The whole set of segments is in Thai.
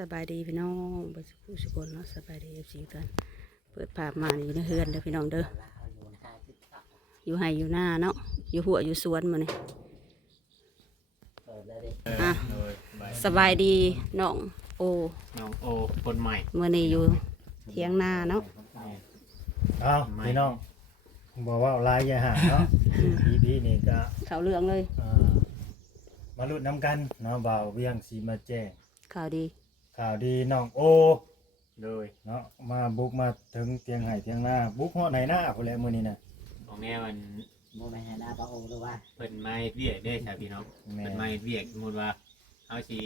สบายดีพี่น้องบสุขุสุคนเนาะสบายดีFCกันเปิดภาพมาอยู่ในเฮือนเด้อพี่น้องเด้ออยู่ไห่อยู่หน้าเนาะอยู่หัวอยู่สวนมื้อนี้อ่ะสบายดีน้องโอน้องโอคนใหม่มื้อนี้อยู่เถียงนาเนาะเอาพี่น้องบอกว่าลายยาหาเนาะพี่นี่ก็ ข่าวเรื่องเลย มาลุ้นน้ำกันเนาะบ่าวเวียงสีมาแจ้งข่าวดีน้องโอเลยเนาะมาบุกมาถึงเตียงไห้เตียงหน้าบุกฮอดไหนหน้าพุ่นแหละมื้อนี้น่ะของแม่มันโมแม่หน้าป้าโอหรือว่าเพิ่นมาเฮ็ดเวียกเด้ครับพี่น้องเพิ่นมาเฮ็ดเวียกสมมุติว่าเฮาสิ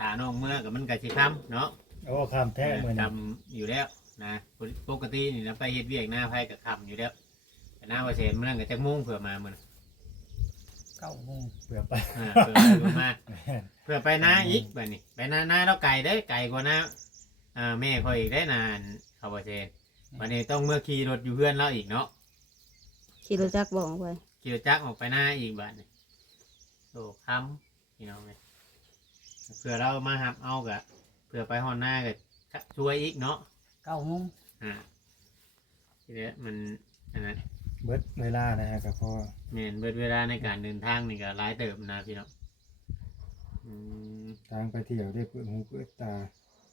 หาน้องเมื่อก็มันก็สิค่ำเนาะโอ้ข้ามแท้มื้อนี้ค่ำอยู่แล้วนะปกตินี่นะไปเฮ็ดเวียกหน้าไผก็ค่ำอยู่แล้วแต่หน้าว่าเสร็จมื้อนั้นก็จักโมงเผื่อมามื้อ9 โมงเพื่อไปเผื่อมาเผื่อไปนาอีกบัดนี้ไปนาเราไกลเด้ไกลกว่านาแม่ค่อยอีกได้นานเขาบ่เซ็นวันนี้ต้องเมื่อขี่รถอยู่เพื่อนเราอีกเนาะขี่รถจักรบอกไว้ขี่รถจักรออกไปหน้าอีกบัดนี้โตค้ำพี่น้องเลยเผื่อเรามาหับเอากะเผื่อไปฮอนหน้าก็ช่วยอีกเนาะ9 โมงทีเดียวมันอันนั้นเบิดเวลานะฮะก็พอแม่นเบิดเวลาในการเดินทางนี่ก็หลายเติบนะพี่น้องทางไปเที่ยวได้เปิดหูเปิดตา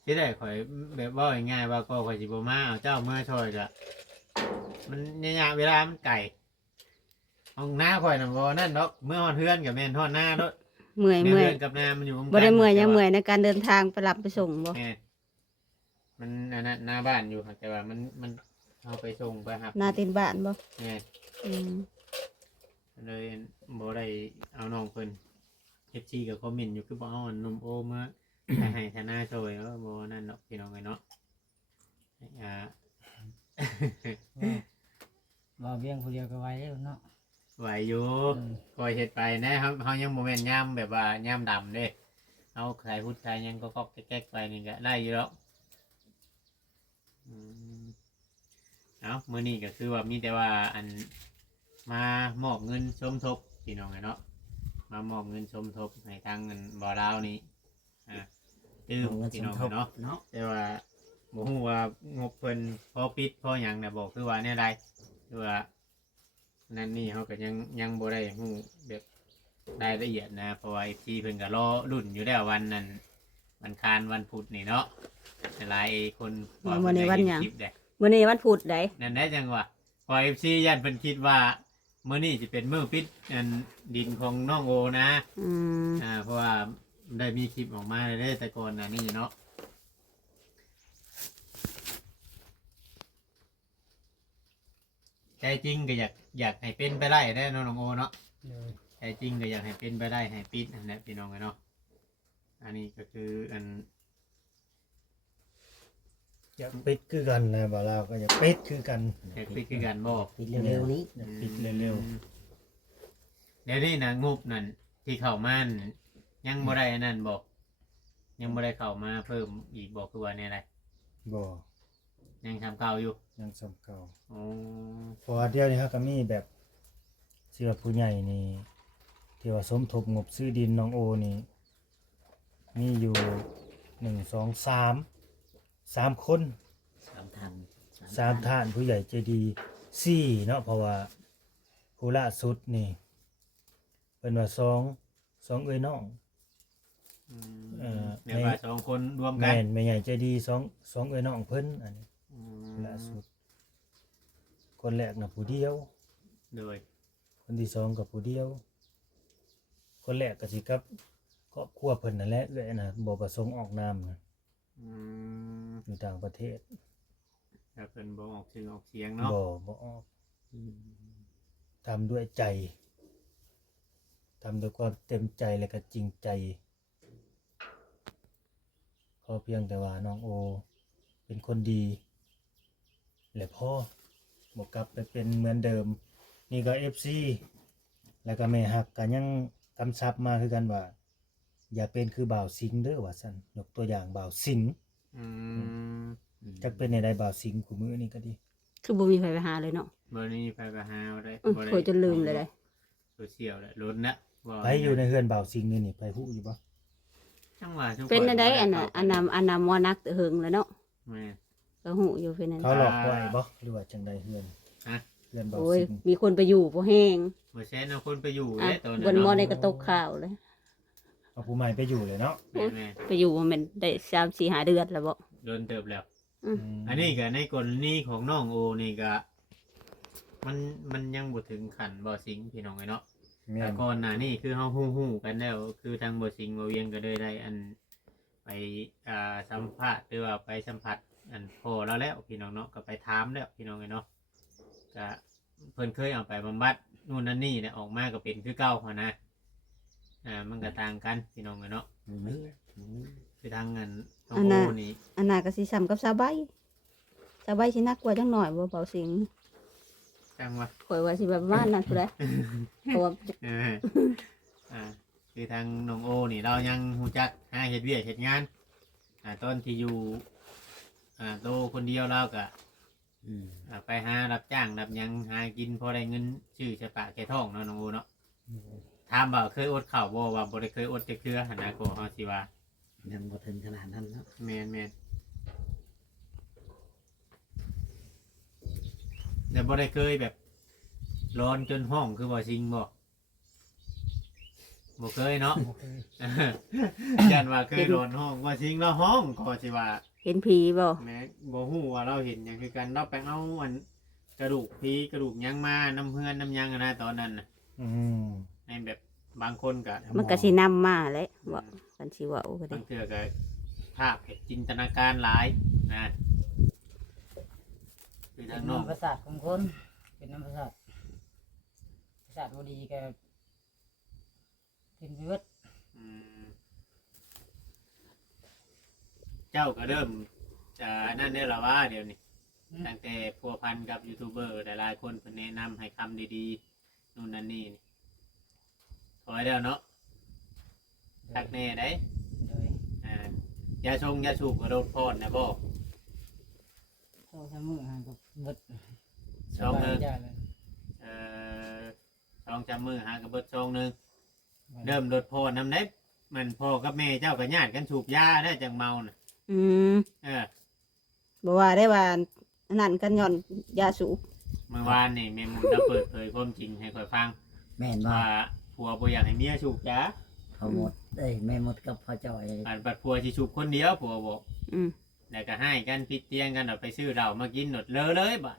ที่ได้ข่อยแบบว่าง่ายๆว่าก็ข่อยสิบ่มาเอาเจ้าเมื่อช่วยก็มันยากเวลามันไก่ห้องหน้าข่อยน่ะบ่นั่นดอกเมื่อฮอดเฮือนกับแม่นฮอดหน้าเนาะเมื่อยกับนามันอยู่บ่ได้เมื่อยยังเมื่อยในการเดินทางไปรับไปส่งบ่มันอันนั้นหน้าบ้านอยู่แต่ว่ามันเอาไปส่งไปครับหน้าตีนบ้านบ่เลยบ่ได้เอาน้องเพิ่นFCกับคอมเมนต์อยู่คือบ่เอานมโอเมื่อให้ธนาช่วยบ่นั่นเนาะพี่น้องเนาะว่าเวียงผู้เดียวก็ไว้แล้วเนาะไหวอยู่คอยเฮ็ดไปนะครับเฮายังบ่แม่นย่ำแบบว่าย่ำดำเด้เอาไข่พุดไข่ยังก็ก๊อกแก๊กไปนี่ก็ได้อยู่แล้วเอามื้อนี้ก็คือว่ามีแต่ว่าอันมามอบเงินสมทบพี่น้องเนาะมามอบเงินสมทบให้ทางเงินบ่ลาวนี้ตื้อพี่น้องเนาะแต่ว่าบ่ฮู้ว่างบเพิ่นพอปิดพอหยังน่ะบอกคือว่าแนวใดคือว่านั่นนี่เขาก็ยังบ่ได้ฮู้แบบรายละเอียดนะเพราะว่าFCเพิ่นก็รอรุ่นอยู่แล้ววันนั้นวันคานวันพุธนี่เนาะหลายคนวันนี้วันหยังมื้อนี้วันพุธได้นั่นได้จังว่าพอ FC ยันเพิ่นคิดว่ามื้อนี้สิเป็นมื้อปิดอันดินของน้องโอนะเพราะว่าได้มีคลิปออกมาได้แต่ก่อนน่ะนี่เนาะใจจริงก็อยากให้เป็นไปได้ได้น้องโอเนาะใจจริงก็อยากให้เป็นไปได้ให้ปิดอันนี้พี่น้องเนาะอันนี้ก็คืออันอยากปิดคือกันนะบ่าวเราก็อยากปิดคือกันอยากปิดคือกันบ่ปิดเร็วๆนี้ปิดเร็วๆเดี๋ยวนี้นะงบนั่นที่เข้ามายังบ่ได้นั่นบอกยังบ่ได้เข้ามาเพิ่มอีกบอกคือว่าเนี่ยอะไรบ่ยังทำเก่าอยู่ยังสำเก่าพอเดียวนี่ครับก็มีแบบเชื่อผู้ใหญ่นี่ที่ว่าสมทบงบซื้อดินน้องโอนี่มีอยู่3 คน3ท่านผู้ใหญ่ใจดี4เนาะเพราะว่าผู้ล่าสุดนี่เป็นว่า2เอ้ยน้องเดี๋ยวว่า2 คนรวมกันแม่ใหญ่ใจดี2เอ้ยน้องเพิ่นอันนี้ล่าสุดคนแรกน่ะผู้เดียวโดยคนที่2กับผู้เดียวคนแรกก็สิกับครอบครัวเพิ่นนั่นแหละเอ้ยน่ะบ่ประสงค์ออกนามนะอยู่ต่างประเทศแล้วเพิ่นบ่ออกชื่อออกเสียงเนาะบ่ออกทำด้วยใจทำด้วยความเต็มใจและก็จริงใจขอเพียงแต่ว่าน้องโอเป็นคนดีและพ่อบ่กลับไปเป็นเหมือนเดิมนี่ก็ FC แล้วก็แม่ฮักก็ยังกำชับมาคือกันว่าอย่าเป็นคือบ่าวสิงห์เด้อว่าซั่นยกตัวอย่างบ่าวสิงห์จักเป็นในใดบ่าวสิงห์กูมื้อนี้ก็ดีคือบ่มีไผไปหาเลยเนาะบ่มีไผไปหาได้บ่ได้จนลืมเลยโซเชียลแหละล้นนะไปอยู่ในเฮือนบ่าวสิงห์นี่ไปฮู้อยู่บ่ จังหวะทุก เป็น ค ได้อันน่ะอันน่ะมอนักแต่หึงแล้วเนาะ แม่ ก็หูอยู่เป็นนั่น เขาหลอกไว้บ่หรือว่าจังใดเฮือน ฮะ เฮือนเบา โอ้ย สิง มีคนไปอยู่บ่แห้ง บ่แซ่นเอาคนไปอยู่ อ่ะ เด้ตัว บ นั้น นมอ เนาะ ในกระตกข่าวเลย เอาผู้ใหม่ไปอยู่เลยเนาะ แม่แม่ ไปอยู่ว่ามันได้3-4-5 เดือนแล้วบ่ โดนเติบแล้ว อืม อันนี้ก็ในกรณีของน้องโอนี่ก็มันยังบ่ถึงขั้นบ่สิงพี่น้องไอ้เนาะ แม่ แต่ น ก่อนหน้านี่คือเฮาฮู้ๆกันแล้วคือทางบ่สิงบ่เวียงก็เลยได้อันไปสัมภาษณ์หรือว่าไปสัมผัสอันพ่อเราแล้วพี่น้องเนาะก็ไปถามแล้วพี่น้องไอ้เนาะก็เพิ่นเคยเอาไปบำบัดนู่นนั่นนี่เนี่ยออกมาก็เป็นคือเก่าหั้นนะมันก็ต่างกันพี่น้องไอ้เนาะคือทางเงินน้องโอนี่ อันน่ะก็สิซ้ำกับสาวใบสิหนักกว่าจังหน่อยบ่เบาสิง จังว่า ข่อยว่าสิประมาณนั้นพุ่นแหละเพราะว่า เออคือทางน้องโอนี่เรายังหูจักหาเฮ็ดเวียกเฮ็ดงานตอนที่อยู่โตคนเดียวเราก็ไปหารับจ้างรับหยังหากินพอได้เงินชื่อใช้ปากแก่ท้องเนาะน้องโอเนาะถามว่าเคยอดข้าวบ่ว่าบ่ได้เคยอดแต่เครือหันนะโกเฮาสิว่า ยังบ่ถึงขนาดนั้นเนาะ แม่นแต่บ่ได้เคยแบบร้อนจนห้องคือบ่ซิงบ่เคยเนาะ บ่เคย ยันว่าเคยโดนห้องว่าจริงแล้วห้องก็สิว่า เห็นผีบ่ แม้บ่ฮู้ว่าเราเห็นหยังคือกันเราไปเอาอันกระดูกผีกระดูกหยังมาน้ำเฮือนน้ำหยังอะนะตอนนั้นน่ะ อืม ในแบบบางคนก็ มันก็สินำมาแหละว่ากันสิเว้าก็ได้ บางเทื่อก็ภาพจินตนาการหลายนะคือ เป็ ทาง น นอก น้ำประสาทของคนเป็นน้ำประสาทบ่ดีก็เป็นไปเบิด อืมเจ้าก็เริ่มจะนั่นได้แล้วว่าเดี๋ยวนี้ตั้งแต่พัวพันกับยูทูบเบอร์หลายๆคนเพิ่นแนะนำให้คำดีๆนู่นนั่นนี่ถอยแล้วเนาะทักแน่ได้ โดย ยาชงยาสูบกระโดดพอดนะบอก โซ่ทำมือห่างกับเบิด ช่องหนึ่ง สบายใจเลย ช่องจำมือหากระเบิดช่องหนึ่งเริ่มโดดพอดน้ำเน็บมันพ่อกับแม่เจ้ากับญาติกันสูบยาได้จังเมาน่ะ อืม เออ บ่ว่าได้ว่าอันนั้นกันย้อนยาสูบ เมื่อวานนี่แม่หมุนเราเปิดเผยความจริงให้ข่อยฟัง แม่นว่า ว่าผัวบ่อยากให้เมียสูบยา เขาหมดแม่หมดกับพ่อจอย บัดผัวสิสูบคนเดียวผัวบอก อืม แล้วก็ให้กันพิดเตียงกันเอาไปซื้อเหล้ามากินหนดเลยบ่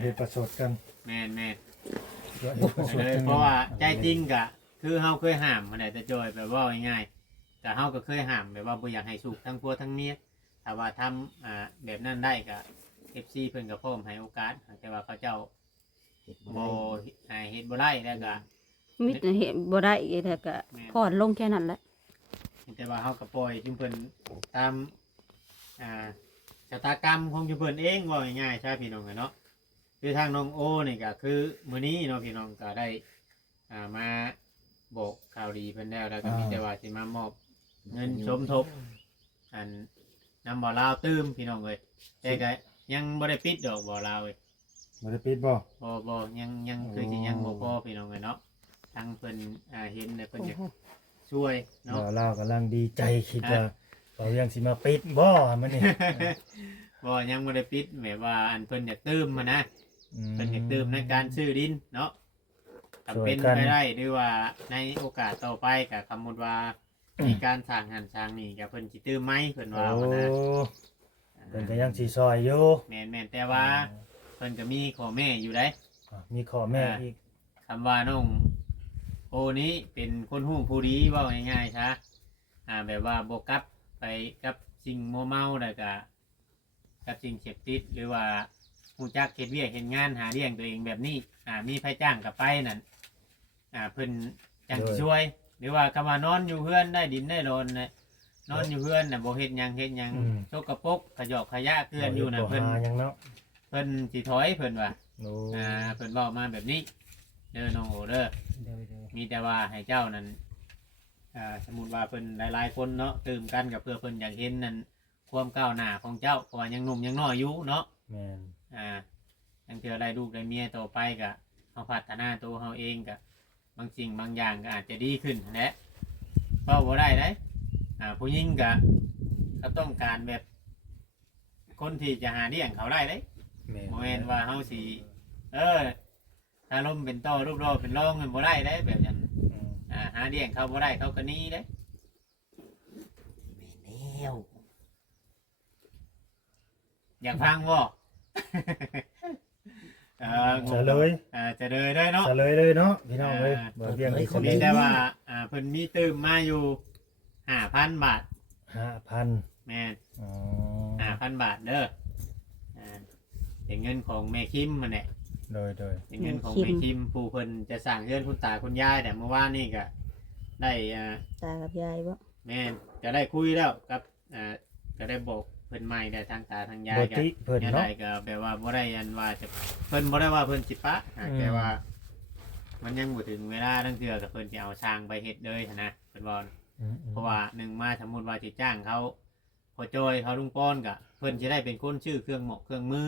เฮ็ดประสดกัน แม่น เฮ็ดประสด เลย กัน เพราะว่าใจจริงกะคือเฮาเคยห้ามมาได้แต่จอยแบบว่าง่ายๆแต่เฮาก็เคยห้ามแบบว่าบ่อยากให้สูบทั้งผัวทั้งเมียถ้าว่าทำแบบนั้นได้ก็ FC เพิ่นก็พร้อมให้โอกาสแต่ว่าเขาเจ้าบ่ให้เฮ็ดบ่ได้แล้วก็ มิตรเห็นบ่ได้อีกแล้วก็พอดลงแค่นั้นแหละ แต่ว่าเฮาก็ปล่อยจุมเพิ่นตามชะตากรรมของจุมเพิ่นเองว่าง่ายๆใช่พี่น้องเนาะคือทางน้องโอนี่ก็คือมื้อนี้เนาะพี่น้องก็ได้มาบอกข่าวดีเพิ่นแล้วก็มีแต่ว่าสิมามอบเงินสมทบอันนำบ่อลาวตื้มพี่น้องเอ้ยแต่ก็ยังบ่ได้ปิดดอกบ่อลาวเอ้ย บ่ได้ปิดบ่ บ่ยังคือสิยังบ่พอพี่น้องเอ้ยเนาะทางเพิ่นเห็นแล้วเพิ่นอยากช่วยเนาะ บ่ลาวกำลังดีใจคิดว่าเรายังสิมาปิดบ่มื้อนี้ บ่ยังบ่ได้ปิดแบบว่าอันเพิ่นอยากตื้มมานะเพิ่นอยากตื้มในการซื้อดินเนาะถ้าเป็นไปได้หรือว่าในโอกาสต่อไปก็สมมุติว่ามีการสร้างหันสร้างนี่ก็เพิ่นสิตื้มไหมเพิ่นว่า โอ้ ว่านะ เพิ่นก็ยังสิซอยอยู่ แม่นแต่ว่าเพิ่นก็มีข้อแม่อยู่ได้ มีข้อแม่อีก คำว่าน้องโอนี้เป็นคนหู้ผู้ดีเว่าง่ายๆซะแบบว่าบกลับไปกับสิ่งมัวเมาแล้วก็กับสิ่งเสพติดหรือว่าหูจักเฮ็ดเวียกเฮ็ดงานหาเลี้ยงตัวเองแบบนี้มีไผจ้างกับไปนั่นเพิ่นจังสิช่วย หรือว่าคำว่านอนอยู่เพื่อนได้ดินได้โลนน่ะนอนอยู่เพื่อนน่ะบ่เฮ็ดหยังโชกกระปรกขยอกขยะเกลื่อนอยู่น่ะ บ่ เพิ่น หาหยังเนาะ เพิ่นสิถอยเพิ่นว่า โอ้ เพิ่นเว้ามาแบบนี้เด้อน้องโอเด้อ โดย มีแต่ว่าให้เจ้านั้นสมมุติว่าเพิ่นหลายๆคนเนาะตื่มกันกับเพื่อเพิ่นอยากเห็นนั่นความก้าวหน้าของเจ้าเพราะว่ายังหนุ่มยังน้อยอยู่เนาะ แม่น ยังเทื่อได้ลูกได้เมียต่อไปก็เฮาพัฒนาตัวเฮาเองก็บางสิ่งบางอย่างก็อาจจะดีขึ้นแหละเว้าบ่ได้เด้ ผู้หญิงก็เขาต้องการแบบคนที่จะหาเลี้ยงเขาได้เด้ แม่น บ่แม่นว่าเฮาสิถ้าลมเป็นต่อรูปรอเป็นร่องมันบ่ได้เด้แบบนั้น อืม หาเลี้ยงเขาบ่ได้เขาก็หนีเด้ แม่แนว อยากฟังบ่ เฉลย จะเลยได้เนาะ เฉลยเลยเนาะพี่น้องเอ้ยบ่เพียงเฉ มี ลย แต่ว่าเพิ่นมีตื่มมาอยู่ 5,000 บาท 5,000 แม่น อ๋อ 5,000 บาทเด้อเป็นเงินของแม่คิมมันแหละ โดย เป็นเงินของแม่คิมผู้เพิ่นจะสร้างเรือนคุณตาคุณยายแต่เมื่อวานนี่ก็ได้ตากับยายบ่ แม่นจะได้คุยแล้วกับก็ได้บอกเพิ่นใหม่ได้ทางตาทางยาย บ่ ก็ ติเพิ่น ยัง เนาะ ไงก็แปลว่าบ่ได้ยันว่าจะเพิ่นบ่ได้ว่าเพิ่นสิปะแต่ว่า มันยังบ่ถึงเวลาทั้งเทื่อกับเพิ่นสิเอาสร้างไปเฮ็ดเลยหั้นนะเพิ่นว่า อืม เพราะว่าหนึ่งมาสมมุติว่าสิจ้างเขาพอจอยเขาลุงป้อนก็เพิ่นสิได้เป็นคนชื่อเครื่องหมอกเครื่องมือ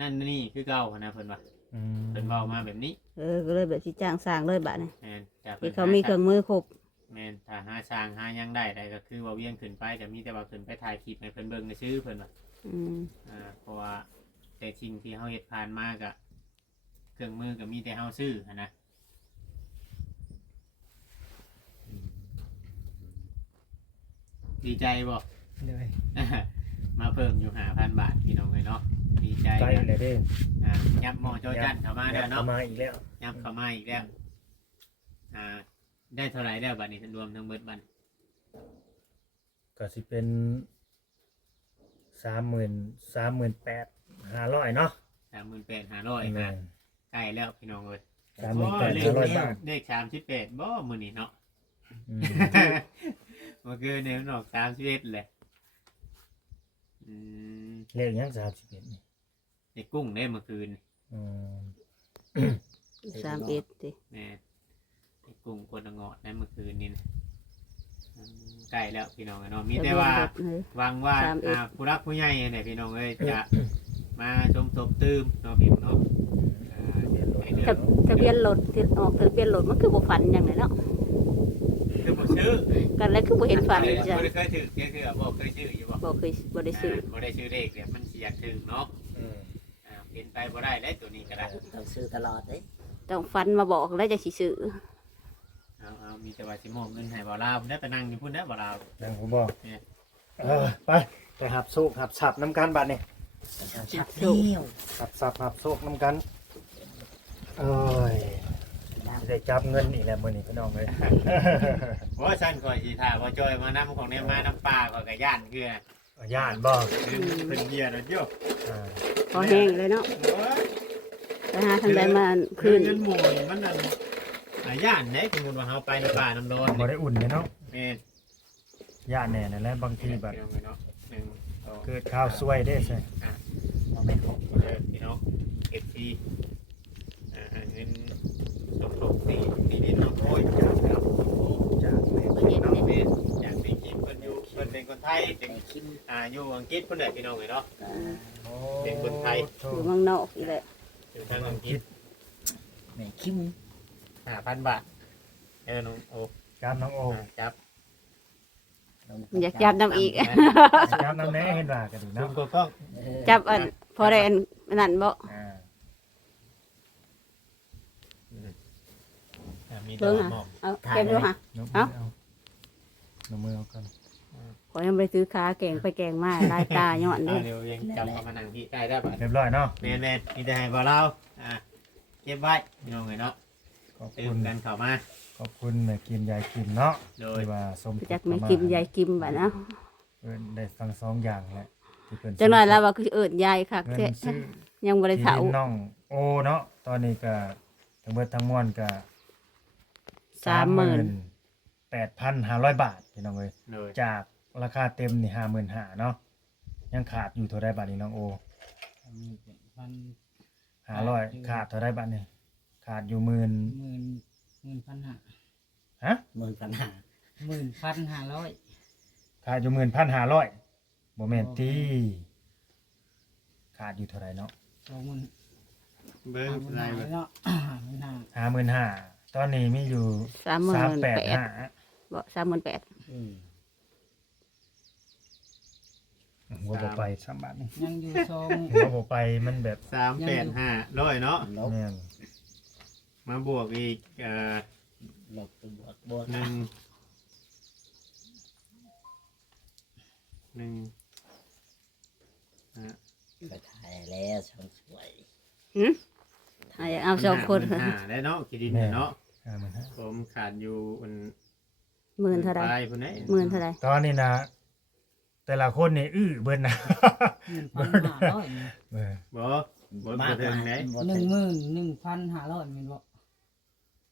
นั่นนี่คือเก่าหั้นนะเพิ่นว่า อืม เพิ่นเว้ามาแบบนี้ ก็เลยแบบสิจ้างสร้างเลยบัดนี้ แม่นแต่ ที่เขามีเครื่องมือครบ แม่นถ้าหาสร้างหาหยังได้ก็คือว่าเวียงขึ้นไปก็มีแต่ว่าขึ้นไปถ่ายคลิปให้เพิ่นเบิ่งซื่อเพิ่นว่า อืม เพราะว่าแต่สิ่งที่เฮาเฮ็ดผ่านมาก็เครื่องมือก็มีแต่เฮาซื้อหั้นนะดีใจบ่ เลย มาเพิ่มอยู่5,000 บาทพี่น้องเลยเนาะดีใจ ใกล้เลยเด้ ยับหมอจอจันเข้ามาแล้วเนาะ เข้ามาอีกแล้ว ยับเข้ามาอีกแล้วได้เท่าไหร่แล้วบัดนี้รวมทั้งเบิดบัด ก็สิเป็น38,500เนาะ 38,500 แม่น ใกล้แล้วพี่น้องเลย 38,500 บาท เลข38บ่มื้อนี้เนาะ อืม เมื่อคืนเนี่ยมันออก31เลยเลขยัง31นี่ ในกุ้งได้เมื่อคืน อืม 31ติ แม่ในกุ้งกวนงอดได้เมื่อคืนนี่นะใกล้แล้วพี่น้องเนาะมีแต่ว่า หวังว่าผู้รักผู้ใหญ่เนี่ยพี่น้องเอ้ยจะมาชมทบตื้มเนาะพี่เนาะให้เดือด ทะเบียนรถที่ออกทะเบียนรถมันคือบ่ฝันหยังไงเนาะ คือบ่ชื่อ กันแล้วคือบ่เห็นฝันจ้ะ บ่ได้เคยถือคือบ่เคยชื่ออยู่บ่ บ่เคยบ่ได้ซื้อ บ่ได้ชื่อเลขเนี่ยมันสิอยากถึงเนาะ อืม เป็นไปบ่ได้แล้วตัวนี้ก็ได้ ต้องซื้อตลอดเด้ ต้องฝันมาบอกแล้วจะสิซื้อ เอามีแต่ว่าสิมอบเงินให้บ่ลาวได้ไปนั่งอยู่พุ่นได้บ่ลาว นั่งผมบอก เนี่ย ไปหับโซกหับสับน้ำกันบัดนี่ ชักเที่ยว หับสับหับโซกน้ำกันเอ้ยได้จับเงินอีกแล้วมื้อนี้พี่น้องเอ้ย เพราะฉันก็สิถ้าบ่จอยมานำของเนี่ยมาน้ำปลาก็ย่านคือ ย่านบ่ เพิ่นเบียร์เนาะโย อ่า พอแห้งเลยเนาะไปหาทางใดมาคืน เงินหมู่นี่มันนั่นย่านไหนสมมุติว่าเฮาไปในป่าน้ำร้อน บ่ได้อุ่นเลยเนาะ แม่น ย่านแน่นั่นแหละบางทีแบบ เนาะ1 2 เกิดข้าวซวยได้ใช่ บ่แม่นของ พี่น้อง FC เงินสมทบที่ดินน้องโอ้ยจากครับ จากแม่ บ่เห็น น้อง เนี่ย เบนจากเป็นคิมเพิ่นอยู่เพิ่นเป็นคนไทยเป็น คิม อยู่อังกฤษเพิ่นได้พี่น้องเลยเนาะ โอ้ เป็นคนไทย อยู่เมืองนอกอีแหละ อยู่ทางอังกฤษ แม่คิม 5,000 บาทน้องโอ้ จับน้องโอ จับ อยากจับน้ำอีก จับน้ำแน่เห็นว่ากันดี คุ เนาะ ณก็ต้อง จับอันพอได้อันนั่นบ่ อ่า มีแต่ เบิ่ง ว่า อ่ะ หมอก เอาเก็บดูค่ะ น้ำมือเอากัน ขอยังไปซื้อขาแกงไปแกงมาลายตาย้อนเด้ เดี๋ยวยังจับเข้ามานั่งที่ได้ได้ป่ะ เรียบร้อยเนาะ แม่นมีแต่ให้บ่เราเก็บไว้พี่น้องเลยเนาะ ขอบ ตื่ คุ ม ณ กันเข้ามา ขอบคุณแม่กินยายกินเนาะ โดย ที่ว่าสม จักไม่กินยายกิมบัดเนาะ ได้ฟังสองอย่างแหละที่เพิ่น จังหน่อยแล้วว่าคือเอิ้นยายคัก เงิ แท้ นซื้อ ยังบ่ได้ ที่ เฒ่า ดินน้องโอเนาะตอนนี้ก็ทั้งเบิดทั้งมวลก็ 30,000 บาทพี่น้องเอ้ย โดย จากราคาเต็มนี่55,000เนาะยังขาดอยู่เท่าใดบาทนี่น้องโอ มีเป็นพัน 500ขาดเท่าใดบาทนี่ขาดอยู่หมื่น 10,000 ฮะ 15,000 11,500 ขาดอยู่11,500บ่แม่นติขาดอยู่เท่าใดเนาะ 20,000 เบิ้งอะไร เนาะ 55,000ตอนนี้มีอยู่ 38,000 385 บ่38,000 อืม หัวบ่ไป3บาทนี่ ยังอยู่ทรง หัวบ่ไปมันแบบ 3,800เนาะ ลบ แม่น มาบวกอีกลบตัวบวก หนึ่งก็ถ่ายแล้วช่างสวย ถ้าอยากเอาสองคน 15,000ได้เนาะคิดดินเนี่ยเนาะ 50,000 ผมขาดอยู่อัน หมื่นเท่าไร ปลายพุ่นไหน หมื่นเท่าไร ตอนนี้นะแต่ละคนนี่เบิ่นนะ 1,500นี่ เออ บ่บ่ถึงไหน 11,500แม่นบ่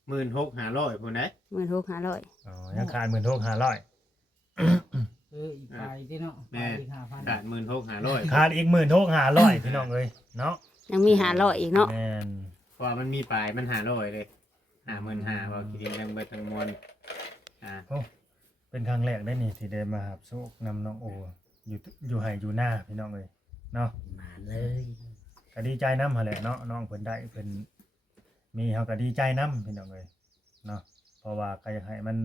16,500พุ่นไหน 16,500 อ๋อยังขาด16,500 อีกไปที่เนาะไปอีก5,000 ขาด16,500 ขาดอีก16,500พี่น้องเอ้ยเนาะ ยังมี500อีกเนาะ แม่น เพราะว่ามันมีปลายมัน500เลย55,000บ่คิดดินทั้งเบิดทั้งมวลอ่า เป็นครั้งแรกได้นี่ที่ได้มาหับโชคนำน้องโออยู่ไห้อยู่หน้าพี่น้องเอ้ยเนาะ มาเลย ก็ดีใจนำหั่นแหละเนาะน้องเพิ่นได้เพิ่นมีเฮาก็ดีใจนำพี่น้องเอ้ยเนาะเพราะว่าก็อยากให้มัน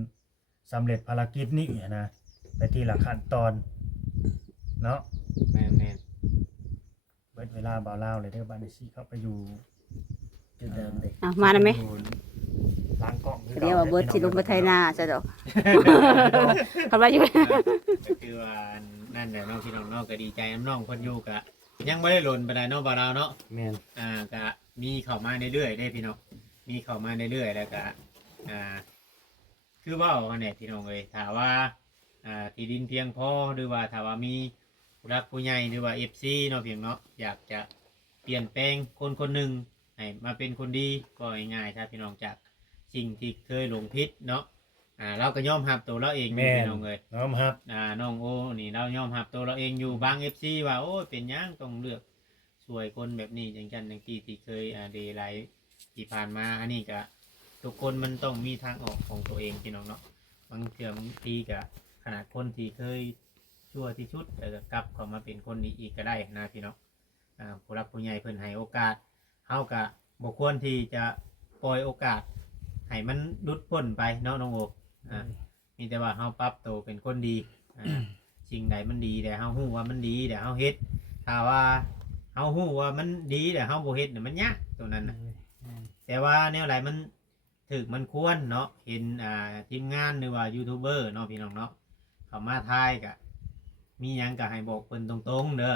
สำเร็จภารกิจนี้นะไปทีละขั้นตอนเนาะ แม่น เบิดเวลาบ่าวลาวเลยเด้อบ้านนี้สิเข้าไปอยู่ จุดเดิมเลย เอามาได้ไหม ล้างกล้องคือ เดี๋ยวว่าเบิดสิลงไปไทย นา นาซะดอกคำว่าอยู่ ก็คือว่านั่นแหละน้องพี่น้องเนาะก็ดีใจน้องเพิ่นอยู่ก็ยังบ่ได้หล่นปานใดเนาะบ่าวเราเนาะ แม่น ก็มีเข้ามาเรื่อยๆได้พี่น้องมีเข้ามาเรื่อยๆแล้วก็คือว่าอันนี้พี่น้องเอ้ยถ้าว่าที่ดินเพียงพอหรือว่าถ้าว่ามีผู้รักผู้ใหญ่หรือว่า FC เนาะเพียงเนาะอยากจะเปลี่ยนแปลงคนคนหนึ่งให้มาเป็นคนดีก็ง่ายๆถ้าพี่น้องจากสิ่งที่เคยหลงผิดเนาะเราก็ยอมรับตัวเราเองอยู่พี่น้องเอ้ย น้อมครับ น้องโอนี่เรายอมรับตัวเราเองอยู่บาง FC ว่าโอ้ยเป็นหยังต้องเลือกช่วยคนแบบนี้จังจันจังที่เคยเดไลฟ์ที่ผ่านมาอันนี้ก็ทุกคนมันต้องมีทางออกของตัวเองพี่น้องเนาะบางเทื่อบางทีก็ขนาดคนที่เคยชั่วที่ชุดแต่ก็กลับเข้ามาเป็นคนดีอีกก็ได้นะพี่น้องผู้รักผู้ใหญ่เพิ่นให้โอกาสเฮาก็บ่ควรที่จะปล่อยโอกาสให้มันหลุดพ้นไปเนาะน้องโอมีแต่ว่าเฮาปรับตัวเป็นคนดีสิ่งใดมันดีแต่เฮาฮู้ว่ามันดีแต่เฮาเฮ็ดถ้าว่าเฮาฮู้ว่ามันดีแต่เฮาบ่เฮ็ดน่ะมันยากตัวนั้นน่ะแต่ว่าแนวใดมันถึกมันควรเนาะเห็นทีมงานหรือว่ายูทูบเบอร์เนาะพี่น้องเนาะเข้ามาทายก็มีหยังก็ให้บอกเพิ่นตรงๆเด้อ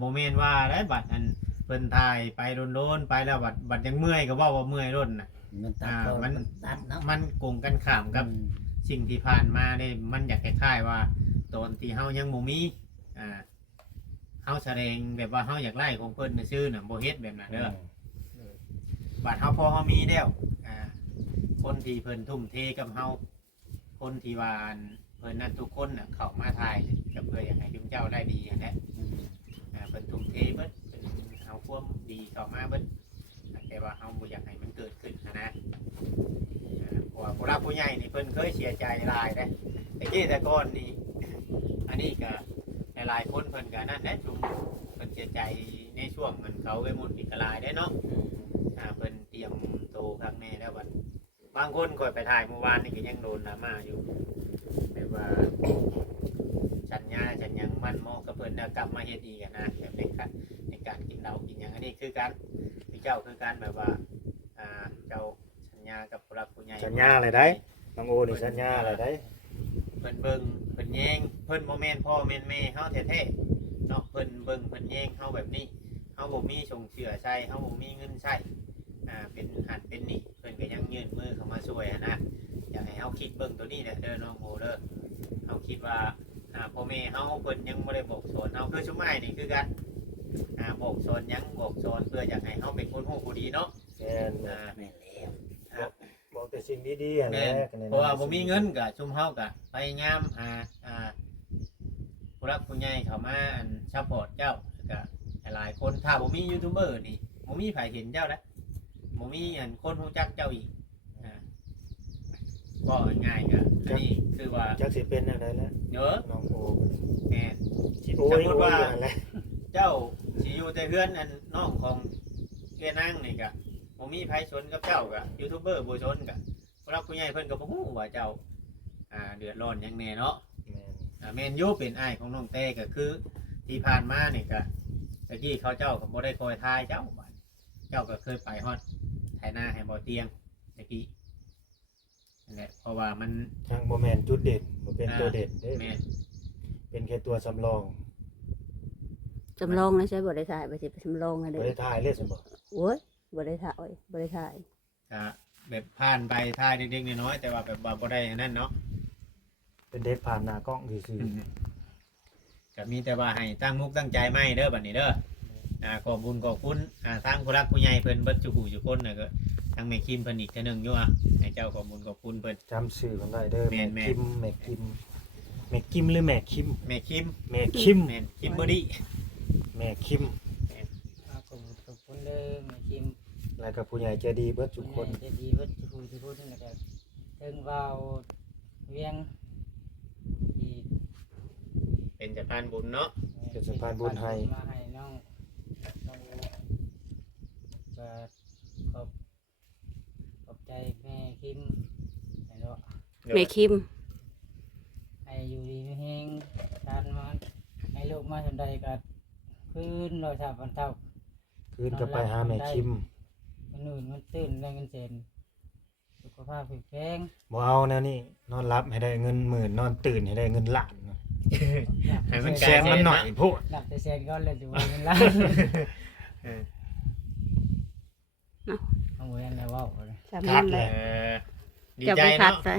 บ่แม่นว่าได้บัดอันเพิ่นทายไปโดนๆไปแล้วบัดยังเมื่อยก็เว้าว่าเมื่อยร่นน่ะ มันตัดก็มันตัดเนาะ มันโกงกันข้ามกับสิ่งที่ผ่านมาได้มันอยากคล้ายๆว่าตอนที่เฮายังบ่มีเฮาแสดงแบบว่าเฮาอยากไล่ของเพิ่นน่ะซื่อน่ะบ่เฮ็ดแบบนั้นเด้อบัดเฮาพอเฮามีแล้วคนที่เพิ่นทุ่มเทกับเฮาคนที่ว่าเพิ่นนั้นทุกคนน่ะเข้ามาทายก็เพื่ออยากให้ทุกเจ้าได้ดีนั่นแหละเพิ่นทุ่มเทเบิดเพิ่นเอาความดีเข้ามาเบิดแต่ว่าเฮาบ่อยากให้มันเกิดขึ้นนะเพราะว่าผู้รักผู้ใหญ่นี่เพิ่นเคยเสียใจหลายเด้แต่ก่อนนี่อันนี้ก็หลายๆคนเพิ่นก็นั่นแหละชุมเพิ่นเสียใจในช่วงมันเขาไปหมดอีกหลายได้เนาะเพิ่นเตรียมโตครั้งแน่แล้วบัดบางคนก่อยไปถ่ายเมื่อวานนี่ก็ยังโดนดราม่าอยู่แบบว่าสัญญาฉันยังมั่นเหมาะกับเพิ่นแล้วกลับมาเฮ็ดอีกนะแบบในการกินเหล้ากินหยังอันนี้คือการที่เจ้าคือการแบบว่าเจ้าสัญญากับผู้รักผู้ใหญ่ สัญญาอะไรได้น้องโอนี่สัญญาอะไรได้ เพิ่นเบิ่งเพิ่นแย่งเพิ่นบ่แม่นพ่อแม่นแม่เฮาแท้ๆเนาะเพิ่นเบิ่งเพิ่นแย่งเฮาแบบนี้เฮาบ่มีชงเชื้อใช้เฮาบ่มีเงินใช้เป็นหันเป็นนี่เพิ่นก็ยังยื่นมือเข้ามาช่วยนะอยากให้เฮาคิดเบิ่งตัวนี้แหละเด้อน้องโมเด้อเฮาคิดว่าพ่อแม่เฮาเพิ่นยังบ่ได้บอกสอนเฮาคือชุมอ้ายนี่คือกันบอกสอนยังบอกสอนเพื่ออยากให้เฮาเป็นคนฮู้ผู้ดีเนาะ แม่น แม่แล้ว บอกแต่สิ่งดีๆ แม่นเพราะว่าบ่มีเงินก็ชุมเฮาก็พยายามหาผู้รักผู้ใหญ่เข้ามาซัพพอร์ตเจ้าก็หลายคนถ้าบ่มียูทูบเบอร์นี่บ่มีไผเห็นเจ้านะบ่มีคนรู้จักเจ้าอีกก็ง่ายก็อันนี้คือว่า จักสิเป็นอะไรแล้ว เนอะ น้องโอ แม่น สิโอ้ย สมมุติว่า โอ้ยนั่นแหละ เจ้าสิอยู่แต่เฮือนน้องของแกนางนี่ก็บ่มีไผสนกับเจ้าก็ยูทูบเบอร์บ่สนก็ผู้รักผู้ใหญ่เพิ่นก็บ่ฮู้ว่าเจ้าเดือดร้อนหยังแน่เนาะ แม่นอยู่เป็นอ้ายของน้องเต้ก็คือ ที่ผ่านมานี่ก็ตะกี้เขาเจ้าก็บ่ได้คอยทายเจ้าบัดเจ้าก็เคยไปฮอดไถนาให้บ่เตียงตะกี้นั่นแหละเพราะว่ามัน ทางบ่แม่นจุดเด่นบ่เป็นตัวเด่นเด้ แม่น เป็นแค่ตัวสำรอง จำลองนะใช่บ่ได้ถ่ายไปสิไปจำลองนะเด้ บ่ได้ถ่ายเลยซั่นบ่ โอ้ยบ่ได้ถ่ายบ่ได้ถ่าย ก็แบบผ่านไปทายเด็กๆน้อยๆแต่ว่าแบบว่าบ่ได้อันนั้นเนาะ เป็นเด็กผ่านหน้ากล้องซื่อ ก็มีแต่ว่าให้ตั้งมุกตั้งใจไม่เด้อบัดนี้เด้อขอบคุญขอบคุณทางผู้รักผู้ใหญ่เพิ่นเบิดจุหูจุคนน่ะก็ทางแม่คิมเพิ่นอีกเทื่อนึงอยู่ให้เจ้าขอบคุญขอบคุณเพิ่น ๆจำชื่อเพิ่นได้เด้อ แม่น แม่คิมหรือแม่คิม แม่คิม แม่คิม แม่นคิมเบอรี่ แม่คิม ขอบคุณเด้อแม่คิม แล้วก็ผู้ใหญ่ใจดีเบิดทุกคน จะดีเบิดทุกคนทุกคนแล้วก็ถึงเว้าเวียงที่ เป็นสะพานบุญเนาะ เป็นสะพานบุญให้ มาให้น้องก็ขอบใจแม่คิมให้เนาะ แม่คิม ให้อยู่ดีมีแฮงทานมันให้ลูกมาจนใดก็คืนรอยสาบวันเท่า คืนก็ไปหาแม่คิม มันอื่นมันตื่นได้เงินเซนสุขภาพแข็ง บ่เอาแนวนี้นอนหลับให้ได้เงินหมื่นนอนตื่นให้ได้เงินล้าน ให้มัน แสนมันหน่อยโพด หนักแต่เซนก็เลยจะว่าเงินล้านเอาไว้แล้วว่าเลย จำนั่นแหละ ดี จะ ใจ ไปคัด เนาะ ใส่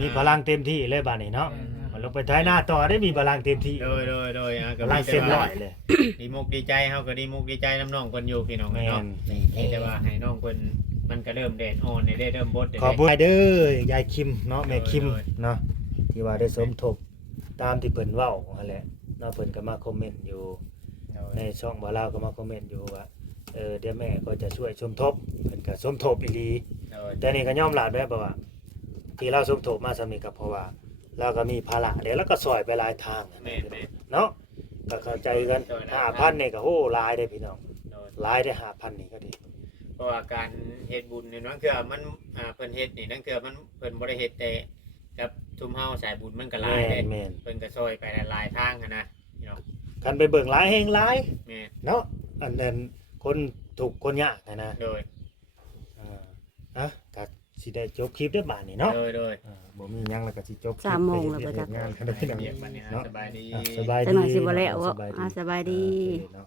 มีพลังเต็มที่เลยบัดนี้เนาะมันลงไปท้ายหน้าต่อได้มีพลังเต็มที่ โดยก็ พลัง มี เต็ แต่ มร้อ ว่าย เลย ดีมุกดีใจเฮาก็ดีมุกดีใจน้ำน้องเพิ่นอยู่พี่น้อง แม่ เนาะ น แม่ มีแต่ว่าให้น้องเพิ่นมันก็เริ่มแดดอ่อนได้เริ่มบดได้ ขอบคุณเด้อยายคิมเนาะแม่คิมเนาะที่ว่าได้สมทบตามที่เพิ่นเว้าหั่นแหละเนาะเพิ่นก็มาคอมเมนต์อยู่ในช่องบ่าวลาวก็มาคอมเมนต์อยู่ว่าเดี๋ยวแม่ก็จะช่วยสมทบเพิ่นก็สมทบอีหลีแต่นี่ก็ยอมรับได้บ่ว่าที่เราสมทบมาซำนี้ก็เพราะว่าเราก็มีภาระเดี๋ยวเราก็ซอยไปหลายทาง แม่น เนาะก็เข้าใจกัน 5,000นี่ก็โหหลายได้พี่น้องหลายได้5,000นี่ก็ดี เพราะว่าการเฮ็ดบุญนี่นั่นคือมันเพิ่นเฮ็ดนี่นั่นคือมันเพิ่นบ่ได้เฮ็ดแต่กับชุมเฮาสายบุญมันก็หลายเด้ แม่น เพิ่นก็ซอยไปหลายทางหันนะพี่น้อง คันไปเบิ่งหลายแฮงหลาย แม่ เนาะอันนั้นคนถูกข์คนยากนะ โดย ก็สิได้จบคลิปได้บาดนี้เนาะ โดย บ่มีหยังแล้วก็สิจบคลิป 3 โมงแล้ว ไป ไป เฮ็ จั ด ก งานกันได้พี่น้อง เรียกบัดนี้ เนาะ สบายดี สบาย จั ดี งหน่อยสิบ่แล้ว สบายดี สบายดี เนาะ